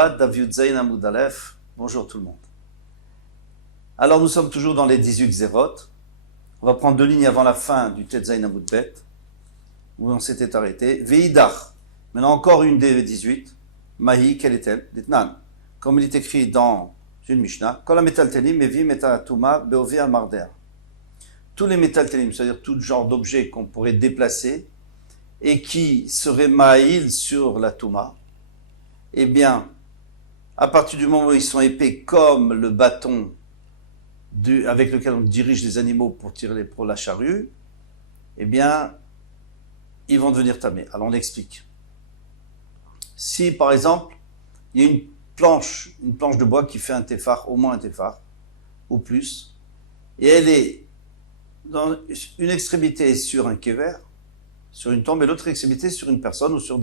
Shabbat, Daf Yud Zayin Amud Aleph. Bonjour tout le monde. Alors nous sommes toujours dans les 18 Gzerot. On va prendre deux lignes avant la fin du Tet Zayin Amud Bet, où on s'était arrêté. Veidach. Maintenant encore une des 18. Mahi, quelle est-elle? D'Etnan. Comme il est écrit dans une Mishnah. Kol ha-metaltelim mevim et ha-tuma be'ovi al-marder. Tous les metaltelim, c'est-à-dire tout genre d'objets qu'on pourrait déplacer et qui seraient maïl sur la Touma, eh bien, à partir du moment où ils sont épais comme le bâton avec lequel on dirige les animaux pour la charrue, eh bien, ils vont devenir tamés. Alors on explique. Si, par exemple, il y a une planche de bois qui fait un téphar, au moins un téphar, ou plus, et elle est dans une extrémité sur un kéver, sur une tombe, et l'autre extrémité sur une personne ou sur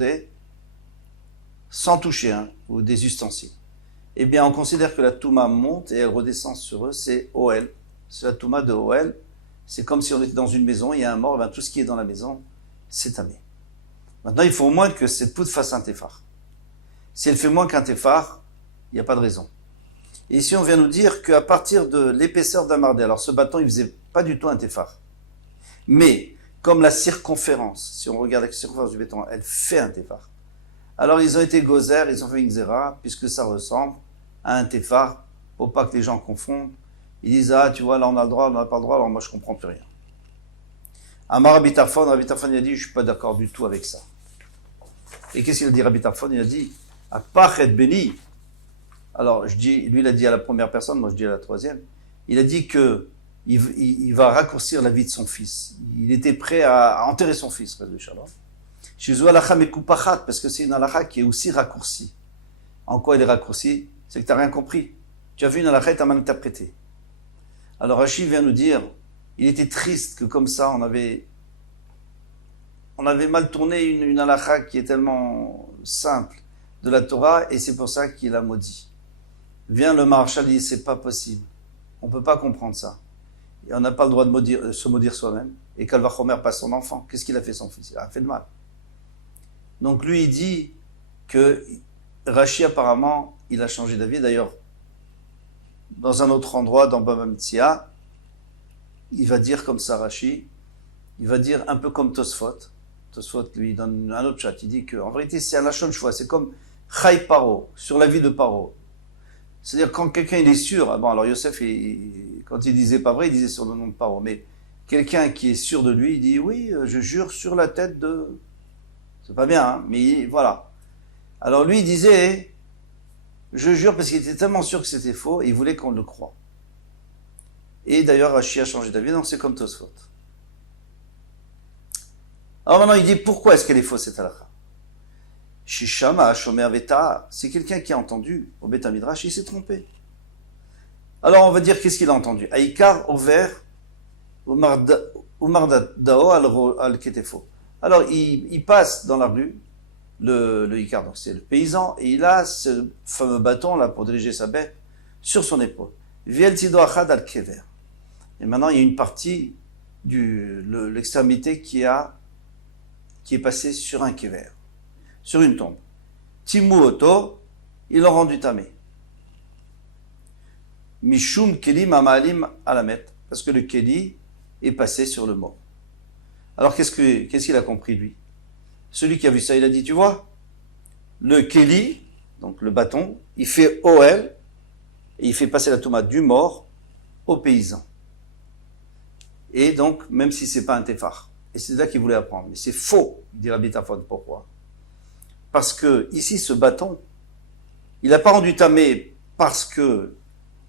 sans toucher, ou des ustensiles. Eh bien, on considère que la Touma monte et elle redescend sur eux, c'est Oel. C'est la Touma de Oel. C'est comme si on était dans une maison, il y a un mort, eh bien, tout ce qui est dans la maison, c'est tamé. Maintenant, il faut au moins que cette poutre fasse un téphar. Si elle fait moins qu'un téphar, il n'y a pas de raison. Et ici, on vient nous dire qu'à partir de l'épaisseur d'un mardé, alors ce bâton, il ne faisait pas du tout un téphar. Mais, comme la circonférence, si on regarde la circonférence du béton, elle fait un téphar. Alors ils ont été gozer, ils ont fait une xéra, puisque ça ressemble à un téphar, pour pas que les gens confondent. Ils disent, ah tu vois, là on a le droit, on n'a pas le droit, alors moi je comprends plus rien. Amar Rabbi Tarfon il a dit, je suis pas d'accord du tout avec ça. Et qu'est-ce qu'il a dit Rabbi Tarfon? Il a dit, Apachet Beni. Alors lui il a dit à la première personne, moi je dis à la troisième. Il a dit que il va raccourcir la vie de son fils. Il était prêt à enterrer son fils, parce que c'est une halakha qui est aussi raccourcie. En quoi elle est raccourcie? C'est que tu n'as rien compris. Tu as vu une halakha et tu as mal interprété. Alors Rashi vient nous dire, il était triste que comme ça on avait mal tourné une halakha qui est tellement simple de la Torah, et c'est pour ça qu'il a maudit. Vient le Maharshal, il dit, c'est pas possible. On ne peut pas comprendre ça. Et on n'a pas le droit de se maudire soi-même. Et Kalvachomer pas son enfant. Qu'est-ce qu'il a fait son fils? Il a fait de mal. Donc lui, il dit que Rashi, apparemment, il a changé d'avis. D'ailleurs, dans un autre endroit, dans Bava Metzia, il va dire comme ça, Rashi, il va dire un peu comme Tosfot. Tosfot, lui, donne un autre chat. Il dit qu'en vérité, c'est un lachon choix. C'est comme Chai Paro, sur la vie de Paro. C'est-à-dire, quand quelqu'un il est sûr, bon, alors Yosef, quand il disait pas vrai, il disait sur le nom de Paro. Mais quelqu'un qui est sûr de lui, il dit, oui, je jure sur la tête de... C'est pas bien, hein, mais voilà. Alors lui, il disait, je jure, parce qu'il était tellement sûr que c'était faux, et il voulait qu'on le croie. Et d'ailleurs, Rashi a changé d'avis, donc c'est comme Tosfot. Alors maintenant, il dit, pourquoi est-ce qu'elle est fausse, cette halakha? Shishama, Shomer Veta, c'est quelqu'un qui a entendu, au Beth Midrash, il s'est trompé. Alors on va dire, qu'est-ce qu'il a entendu? Aïkar, Over, Umardadao, al-Ketefo. Alors, il passe dans la rue, le Icar, donc c'est le paysan, et il a ce fameux bâton là pour diriger sa bête sur son épaule. Viel Tido Achad al Kever. Et maintenant, il y a une partie l'extrémité qui est passée sur un Kever, sur une tombe. Timu Oto, ils l'ont rendu tamé. Mishum Kelim Amalim Alamet, parce que le Keli est passé sur le mort. Alors, qu'est-ce qu'il a compris, lui? Celui qui a vu ça, il a dit, tu vois, le Keli, donc le bâton, il fait Oel, et il fait passer la tomate du mort au paysan. Et donc, même si c'est pas un téphar. Et c'est là qu'il voulait apprendre. Mais c'est faux, dit Rabbi Tarfon. Pourquoi? Parce que, ici, ce bâton, il n'a pas rendu tamé parce que,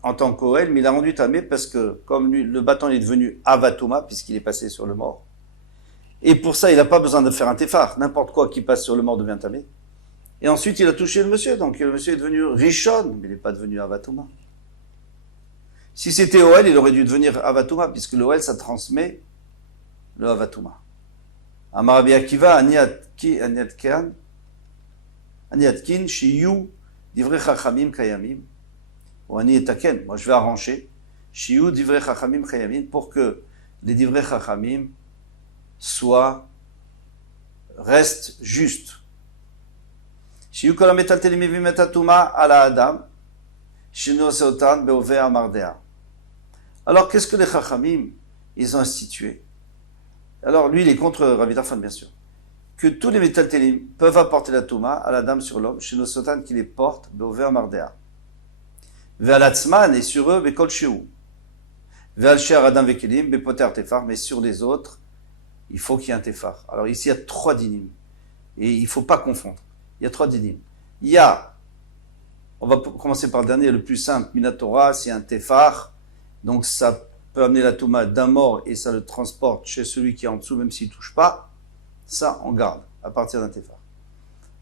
en tant qu'Oel, mais il a rendu tamé parce que, comme lui, le bâton est devenu Avatuma, puisqu'il est passé sur le mort. Et pour ça, il n'a pas besoin de faire un téphar. N'importe quoi qui passe sur le mort devient tamé. Et ensuite, il a touché le monsieur. Donc, le monsieur est devenu Rishon, mais il n'est pas devenu Avatuma. Si c'était Oel, il aurait dû devenir Avatuma, puisque le Oel, ça transmet le Avatuma. Amar Rabbi Akiva, Aniatkin, Shiyu, Divrei Chachamim Kayamim, ou Ani Etaken. Moi, je vais arranger. Shiyu, Divrei Chachamim Kayamim, pour que les Divrei Chachamim reste juste. שיהיו כל המטלטלים מביאים את הטומאה על האדם, שנושא אותן בהווה המרדעה. Alors, qu'est-ce que les Chachamim, ils ont institué? Alors, lui, il est contre Rabbi Tarfon, bien sûr. Que tous les métaltélim peuvent apporter la touma à la dame sur l'homme, chez nos sotanes qui les portent, beover mardea. Ve'al atzman, et sur eux, bekol shehu. Ve'al sher adam vekelim, bepoter tefar, mais sur les autres, il faut qu'il y ait un tefar. Alors ici, il y a 3 dinim. Et il ne faut pas confondre. Il y a 3 dinim. Il y a, on va commencer par le dernier, le plus simple, minatora, c'est un tefar. Donc ça peut amener la touma d'un mort et ça le transporte chez celui qui est en dessous, même s'il ne touche pas. Ça, on garde à partir d'un tefar.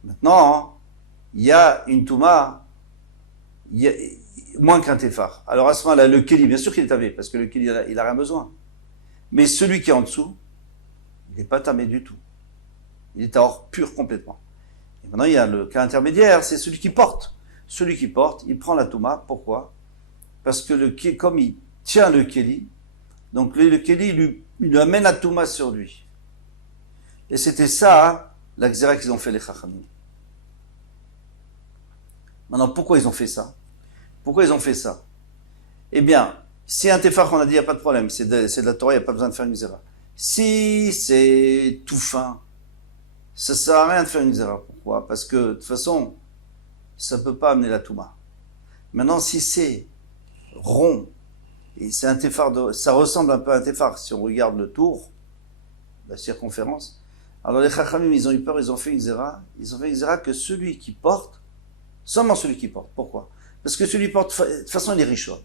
Maintenant, il y a une touma, moins qu'un tefar. Alors à ce moment-là, le keli, bien sûr qu'il est tamé, parce que le keli, il n'a rien besoin. Mais celui qui est en dessous, il n'est pas tamé du tout. Il est hors pur complètement. Et maintenant, il y a le cas intermédiaire, c'est celui qui porte. Celui qui porte, il prend la touma. Pourquoi? Parce que comme il tient le keli, donc le keli, il lui amène la touma sur lui. Et c'était ça, la xéra qu'ils ont fait les Chachamim. Maintenant, pourquoi ils ont fait ça? Pourquoi ils ont fait ça? Eh bien, si un tefar, on a dit, il n'y a pas de problème, c'est de la Torah, il n'y a pas besoin de faire une xéra. Si c'est tout fin, ça ne sert à rien de faire une xéra. Pourquoi? Parce que, de toute façon, ça ne peut pas amener la touma. Maintenant, si c'est rond, et c'est un tefar, ça ressemble un peu à un tefar, si on regarde le tour, la circonférence. Alors les Chachamim, ils ont eu peur, ils ont fait une xéra. Ils ont fait une xéra que celui qui porte, seulement celui qui porte. Pourquoi? Parce que celui qui porte, de toute façon, il est richon.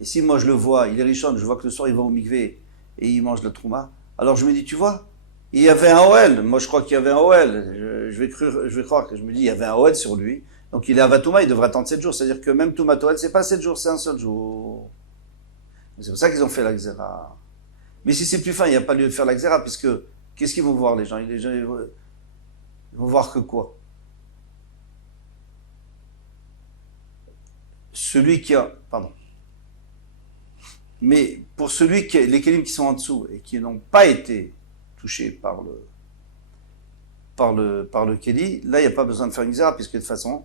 Et si moi je le vois, il est richon, je vois que le soir il va au mikvé et il mange la trouma, alors je me dis, tu vois, il y avait un OL. Moi je crois qu'il y avait un OL. Je vais croire que je me dis, il y avait un OL sur lui. Donc il est à Vatouma, il devrait attendre 7 jours. C'est-à-dire que même Touma OL, c'est pas 7 jours, c'est un seul jour. C'est pour ça qu'ils ont fait la xéra. Mais si c'est plus fin, il n'y a pas lieu de faire la xéra, puisque qu'est-ce qu'ils vont voir les gens? Ils vont voir que quoi? Celui qui a... Pardon. Mais pour celui qui... Les kélim qui sont en dessous et qui n'ont pas été touchés par le kéli, là, il n'y a pas besoin de faire une xéra, puisque de toute façon,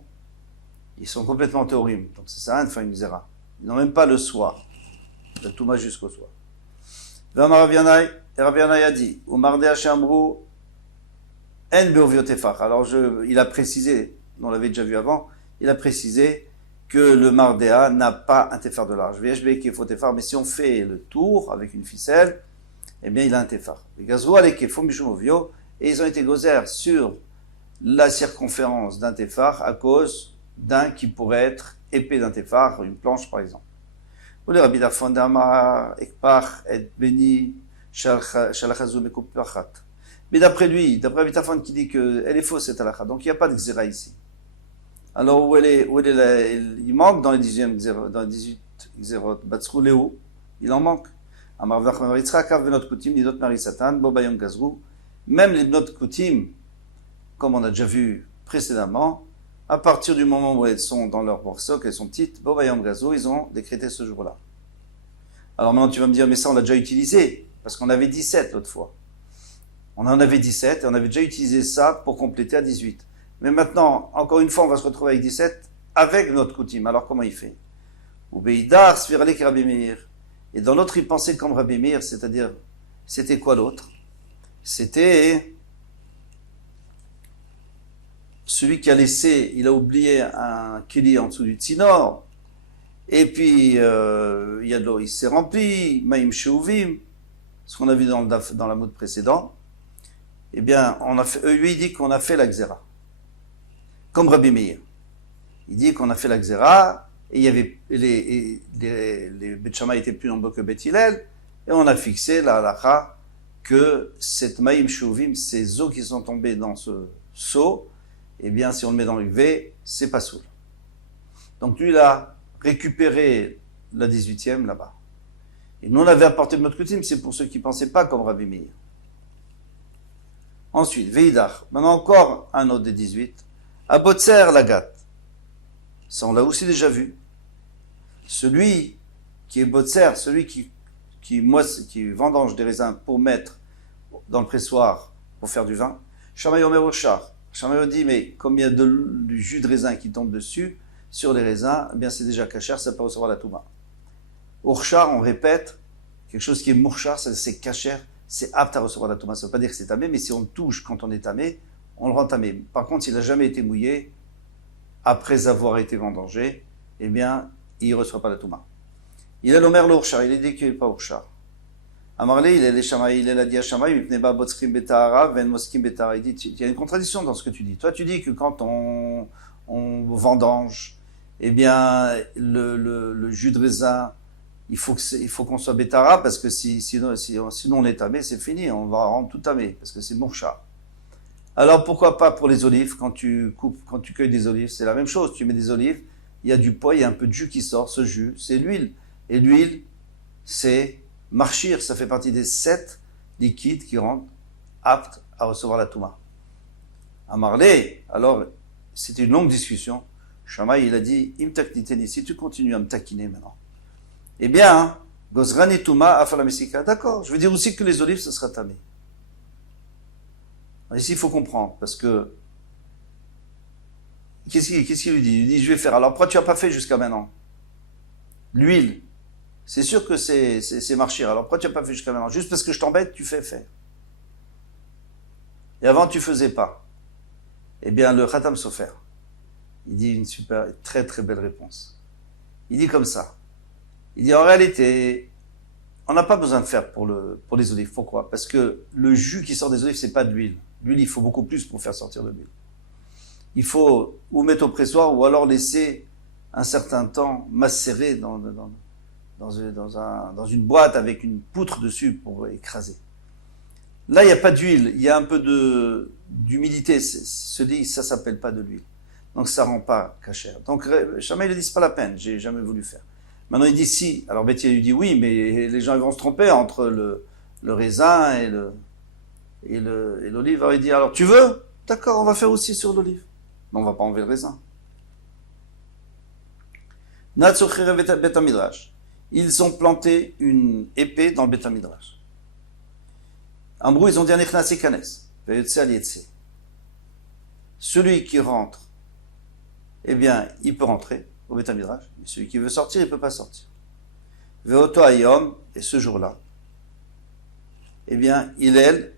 ils sont complètement théorim. Donc ça sert à rien de faire une xéra. Ils n'ont même pas le soir. De Touma jusqu'au soir. Rabbi Yannai a dit, ou Mardea Shamru, En Beoviotefar. Alors, il a précisé, on l'avait déjà vu avant, il a précisé que le Mardea n'a pas un tefar de large. VHB qui faut tefar, mais si on fait le tour avec une ficelle, eh bien, il a un tefar. Et ils ont été gozer sur la circonférence d'un tefar à cause d'un qui pourrait être épée d'un tefar, une planche par exemple. Ou les Rabbi Tarfon d'Amar, Ekpach, Et Beni, Shalachazou Mekupachat. Mais d'après lui, d'après Rabbi Tarfon qui dit qu'elle est fausse cette halakha, donc il n'y a pas de xéra ici. Alors où elle est il manque dans les 18 xérot, Batsrou Léo, il en manque. Amar Vachman Ritzrak, Av Benot Koutim, Nidot Mari Satan, Bobayom Gazrou, même les Benot Koutim, comme on a déjà vu précédemment, à partir du moment où elles sont dans leur morceau, qu'elles sont petites, Bobayom Gazrou, ils ont décrété ce jour-là. Alors maintenant tu vas me dire, mais ça on l'a déjà utilisé, parce qu'on avait 17 l'autre fois. On en avait 17 et on avait déjà utilisé ça pour compléter à 18. Mais maintenant, encore une fois, on va se retrouver avec 17 avec notre coutume. Alors comment il fait? Ubeidar Sviralek Rabbi Meir. Et dans l'autre, il pensait comme Rabbi Meir, c'est-à-dire, c'était quoi l'autre? C'était celui qui a laissé, il a oublié un keli en dessous du tsinor, et puis il y a de l'eau, il s'est rempli, Maïm Sheuvim, ce qu'on a vu dans la mode précédente. Eh bien, lui, il dit qu'on a fait la xéra. Comme Rabbi Meir. Il dit qu'on a fait la xéra, et il y avait, les Bet Shammai étaient plus nombreux que Bet Hillel, et on a fixé la halakha que cette Maïm Sheuvim, ces eaux qui sont tombées dans ce seau, eh bien, si on le met dans le V, c'est pas soul. Donc, lui, il a récupéré la 18e là-bas. Et nous, on avait apporté notre coutume, c'est pour ceux qui ne pensaient pas comme Rabbi Meir. Ensuite, Veidar. Maintenant, encore un autre des 18. Abotzer Lagat. Ça, on l'a aussi déjà vu. Celui qui est Botzer, celui qui vendange des raisins pour mettre dans le pressoir pour faire du vin. Shamayomer Oshar. Shammai dit, mais comme il y a du jus de raisin qui tombe dessus, sur les raisins, eh bien c'est déjà kasher, ça peut recevoir la touma. Urchar, on répète, quelque chose qui est mourchar, c'est kasher, c'est apte à recevoir la touma. Ça ne veut pas dire que c'est tamé, mais si on le touche quand on est tamé, on le rend tamé. Par contre, s'il n'a jamais été mouillé, après avoir été vendangé, eh bien, il ne reçoit pas la touma. Il est l'omer l'urchar, il est dit qu'il n'est pas urchar. Amarlé, il est les shamaï, il est la dia shamaï, il n'est pas botskim betahara, ven moskim betahara. Il dit, il y a une contradiction dans ce que tu dis. Toi, tu dis que quand on vendange, eh bien, le jus de raisin, il faut qu'on soit betahara, parce que sinon on est tamé, c'est fini, on va rendre tout tamé, parce que c'est mourcha. Alors pourquoi pas pour les olives, quand tu cueilles des olives, c'est la même chose, tu mets des olives, il y a du poids, il y a un peu de jus qui sort, ce jus, c'est l'huile. Et l'huile, c'est marchir, ça fait partie des 7 liquides qui rendent aptes à recevoir la touma. Amarlé, alors, c'était une longue discussion. Shammai, il a dit, im takniteni, si tu continues à me taquiner maintenant, eh bien, gozrani touma afalamesika, d'accord, je veux dire aussi que les olives, ce sera tamé. Ici, il faut comprendre, parce que, qu'est-ce qu'il lui dit? Il dit, je vais faire, alors pourquoi tu n'as pas fait jusqu'à maintenant? L'huile, c'est sûr que c'est marchir. Alors pourquoi tu n'as pas fait jusqu'à maintenant? Juste parce que je t'embête, tu fais faire. Et avant, tu ne faisais pas. Eh bien, le Khatam Sofer, il dit une super, très très belle réponse. Il dit comme ça. Il dit en réalité, on n'a pas besoin de faire pour les olives. Pourquoi? Parce que le jus qui sort des olives, c'est pas de l'huile. L'huile, il faut beaucoup plus pour faire sortir de l'huile. Il faut ou mettre au pressoir ou alors laisser un certain temps macérer dans une boîte avec une poutre dessus pour écraser. Là, il n'y a pas d'huile, il y a un peu d'humidité. Ça s'appelle pas de l'huile. Donc, ça rend pas kasher. Donc, Shammai, il dit, c'est pas la peine, j'ai jamais voulu faire. Maintenant, il dit si. Alors, Betty lui dit oui, mais les gens ils vont se tromper entre le raisin et l'olive. Alors, il dit, alors, tu veux? D'accord, on va faire aussi sur l'olive. Mais on va pas enlever le raisin. Natsuchire Betamidrash. Ils ont planté une épée dans le Beth Midrash. En brou, ils ont dit Anichnas Kanes, celui qui rentre, eh bien, il peut rentrer au Beth Midrash. Celui qui veut sortir, il ne peut pas sortir. Veoto Ayom, et ce jour-là, eh bien, Hillel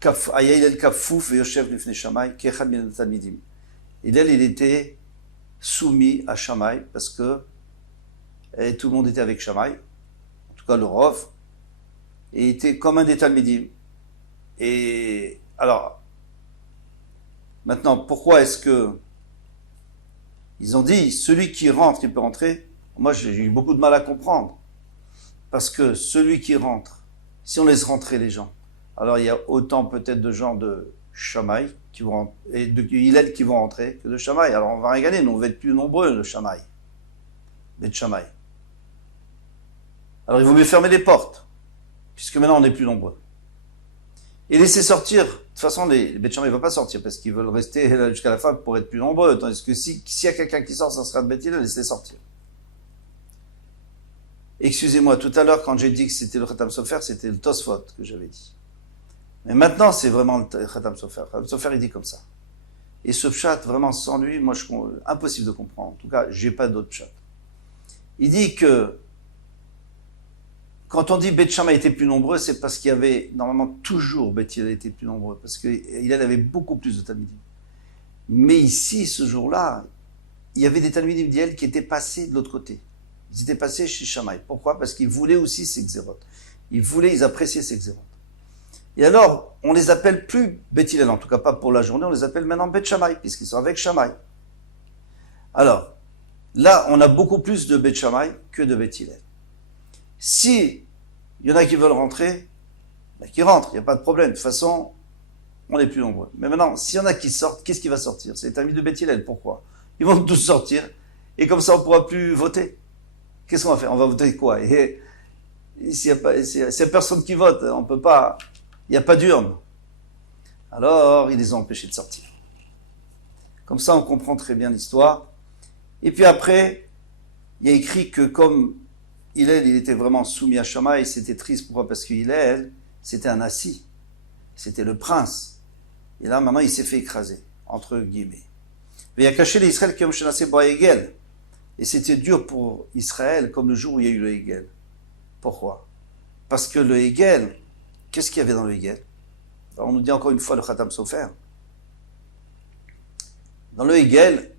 Kafouf Yoshev Lifnei Shammai, Kechad Min Talmidim. Hillel, il était soumis à Shammai parce que et tout le monde était avec Shammai, en tout cas le Rov, et était comme un des Talmidim. Et alors, maintenant, pourquoi est-ce que ils ont dit, celui qui rentre, il peut rentrer? Moi, j'ai eu beaucoup de mal à comprendre. Parce que celui qui rentre, si on laisse rentrer les gens, alors il y a autant peut-être de gens de Shammai qui vont et de Hillel qui vont rentrer que de Shammai. Alors on va rien gagner, nous on va être plus nombreux de Shammai. Mais de Shammai. Alors il vaut mieux fermer les portes, puisque maintenant on est plus nombreux. Et laisser sortir, de toute façon les Beth Shammai ne vont pas sortir, parce qu'ils veulent rester là jusqu'à la fin pour être plus nombreux, tandis que s'il y a quelqu'un qui sort, ça sera de Beth Hillel, laissez-les sortir. Excusez-moi, tout à l'heure quand j'ai dit que c'était le Khatam Sofer, c'était le Tosfot que j'avais dit. Mais maintenant c'est vraiment le Khatam Sofer. Le Khatam Sofer il dit comme ça. Et ce pshat, vraiment sans lui, moi impossible de comprendre. En tout cas, j'ai pas d'autre pshat. Il dit que quand on dit Beth Shammai était plus nombreux, c'est parce qu'il y avait, normalement, toujours Beth Hillel était plus nombreux, parce qu'il avait beaucoup plus de Talmidim. Mais ici, ce jour-là, il y avait des Talmidim d'Hillel qui étaient passés de l'autre côté. Ils étaient passés chez Shammai. Pourquoi? Parce qu'ils voulaient aussi ces xérotes. Ils appréciaient ces xérotes. Et alors, on les appelle plus Beth Hillel, en tout cas pas pour la journée, on les appelle maintenant Beth Shammai, puisqu'ils sont avec Shammai. Alors, là, on a beaucoup plus de Beth Shammai que de Beth Hillel. Si il y en a qui veulent rentrer, ben qui rentrent, il n'y a pas de problème. De toute façon, on est plus nombreux. Mais maintenant, s'il y en a qui sortent, qu'est-ce qui va sortir? C'est les amis de Beth Hillel. Pourquoi? Ils vont tous sortir, et comme ça, on ne pourra plus voter. Qu'est-ce qu'on va faire? On va voter quoi? Et s'il n'y a personne qui vote, on peut pas, il n'y a pas d'urne. Alors, ils les ont empêchés de sortir. Comme ça, on comprend très bien l'histoire. Et puis après, il y a écrit que comme Hillel, il était vraiment soumis à Shammai, c'était triste. Pourquoi? Parce que Hillel, c'était un assis. C'était le prince. Et là, maintenant, il s'est fait écraser, entre guillemets. Mais il a caché les Israël qui ont chassé Boa Egel. Et c'était dur pour Israël, comme le jour où il y a eu le Egel. Pourquoi? Parce que le Egel, qu'est-ce qu'il y avait dans le Egel? Alors, on nous dit encore une fois le Khatam Sofer. Dans le Egel,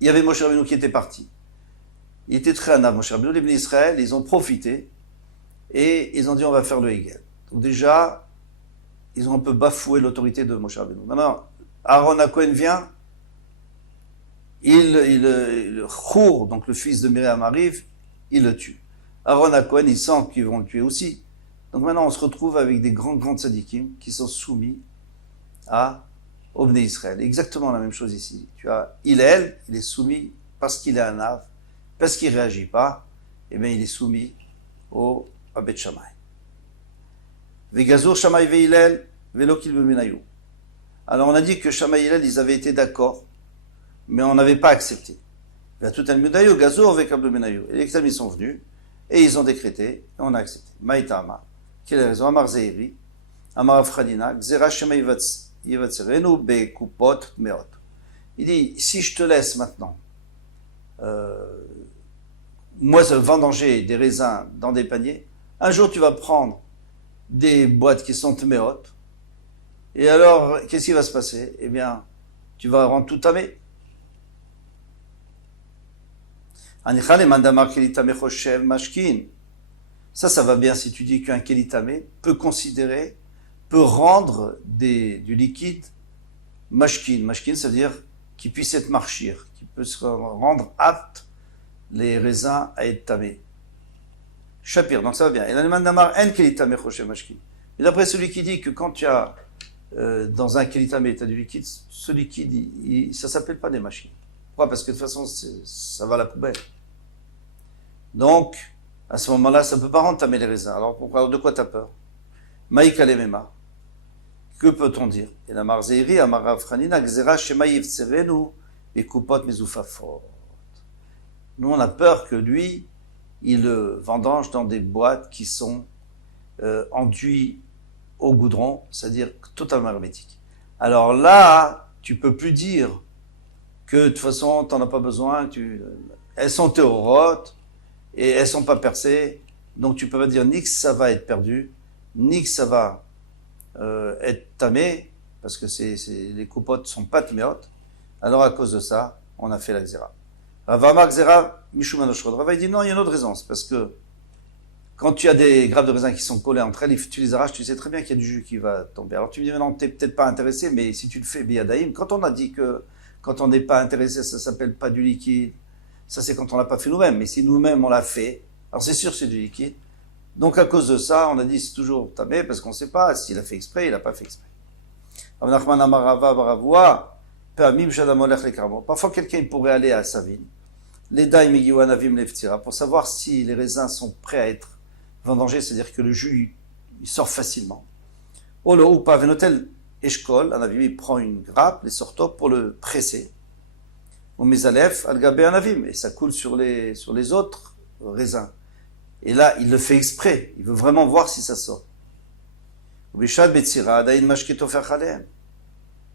il y avait Moshe Rabbeinu qui était parti. Il était très anav, Moshe Rabbeinu. Les bénis d'Israël, ils ont profité et ils ont dit on va faire le Egel. Donc déjà, ils ont un peu bafoué l'autorité de Moshe Rabbeinu. Maintenant, Aaron HaKohen vient, Chour, donc le fils de Myriam arrive, il le tue. Aaron HaKohen, il sent qu'ils vont le tuer aussi. Donc maintenant, on se retrouve avec des grands tzadikim qui sont soumis au Bnei Israël. Exactement la même chose ici. Tu as Hillel, il est soumis parce qu'il est un ave, parce qu'il ne réagit pas, et bien il est soumis au Bet Shammai. Vegazur Shammai ve Hillel, velo kil bemenayu. Alors on a dit que Shammai et Hillel, ils avaient été d'accord, mais on n'avait pas accepté. Tout el mudayu, Gazur ve kil bemenayu. Et les Ktamim sont venus, et ils ont décrété, et on a accepté. Maïtama. Quelle est la raison? Amar Zeiri, Amar Afradina, Gzera Shema Yivatzerenu Bekupot Meot. Il dit, si je te laisse maintenant, moi, vendanger des raisins dans des paniers, un jour tu vas prendre des boîtes qui sont Meot, et alors, qu'est-ce qui va se passer? Eh bien, tu vas rendre tout tamé. Anichal et Mandamar Kelitame Choshev Mashkin. Ça va bien si tu dis qu'un kélitamé peut rendre du liquide mashkin. Mashkin, ça veut dire qu'il puisse être marchir, qui peut se rendre apte les raisins à être tamés. Shapir, donc ça va bien. Et l'animal d'amar en kélitamé choshe mashkin. Et d'après celui qui dit que quand tu as dans un kélitamé, tu as du liquide, ce liquide, ça ne s'appelle pas des machines. Pourquoi? Parce que de toute façon, ça va à la poubelle. Donc, à ce moment-là, ça ne peut pas rendre tamer les raisins. Alors, pourquoi, de quoi tu as peur? Maïka lemema. Que peut-on dire? Et la marzeiri, amara franina, gzera shema yivtserenu, et kupot mezufafot. Nous, on a peur que lui, il vendange dans des boîtes qui sont enduits au goudron, c'est-à-dire totalement hermétiques. Alors là, tu peux plus dire que de toute façon, tu n'en as pas besoin, elles sont théorotes, et elles ne sont pas percées, donc tu peux pas dire ni que ça va être perdu, ni que ça va être tamé, parce que les coupotes ne sont pas tméotes. Alors à cause de ça, on a fait la xéra. Ravama xéra, Mishum Anoshrod. Rava dit non, il y a une autre raison, c'est parce que quand tu as des grappes de raisin qui sont collées entre elles, tu les arraches, tu sais très bien qu'il y a du jus qui va tomber. Alors tu me dis, non, tu n'es peut-être pas intéressé, mais si tu le fais biadaïm, quand on a dit que quand on n'est pas intéressé, ça ne s'appelle pas du liquide, ça c'est quand on ne l'a pas fait nous-mêmes, mais si nous-mêmes on l'a fait, alors c'est sûr c'est du liquide. Donc à cause de ça, on a dit c'est toujours tamé, parce qu'on ne sait pas s'il a fait exprès, il n'a pas fait exprès. Parfois quelqu'un pourrait aller à sa ville, pour savoir si les raisins sont prêts à être vendangés, c'est-à-dire que le jus il sort facilement. Ou pas, Venotel Eshkol, un avim, il prend une grappe, les sortos, pour le presser. Au Mizalef, Al-Gabé Anavim, et ça coule sur les autres raisins. Et là, il le fait exprès, il veut vraiment voir si ça sort.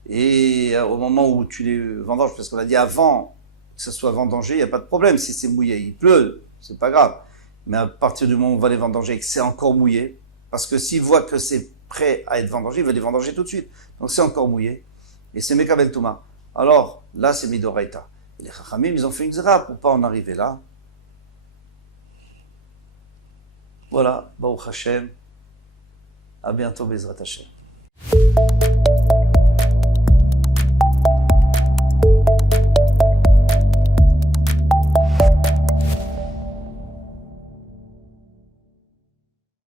Et au moment où tu les vendanges, parce qu'on a dit avant que ça soit vendangé, il n'y a pas de problème. Si c'est mouillé, il pleut, c'est pas grave. Mais à partir du moment où on va les vendanger et que c'est encore mouillé, parce que s'il voit que c'est prêt à être vendangé, il va les vendanger tout de suite. Donc c'est encore mouillé. Et c'est Mekabel Touma. Alors, là, c'est Midoraita. Et les Chachamim, ils ont fait une zera pour pas en arriver là. Voilà, Baruch Hashem. À bientôt, Bezrat Hashem.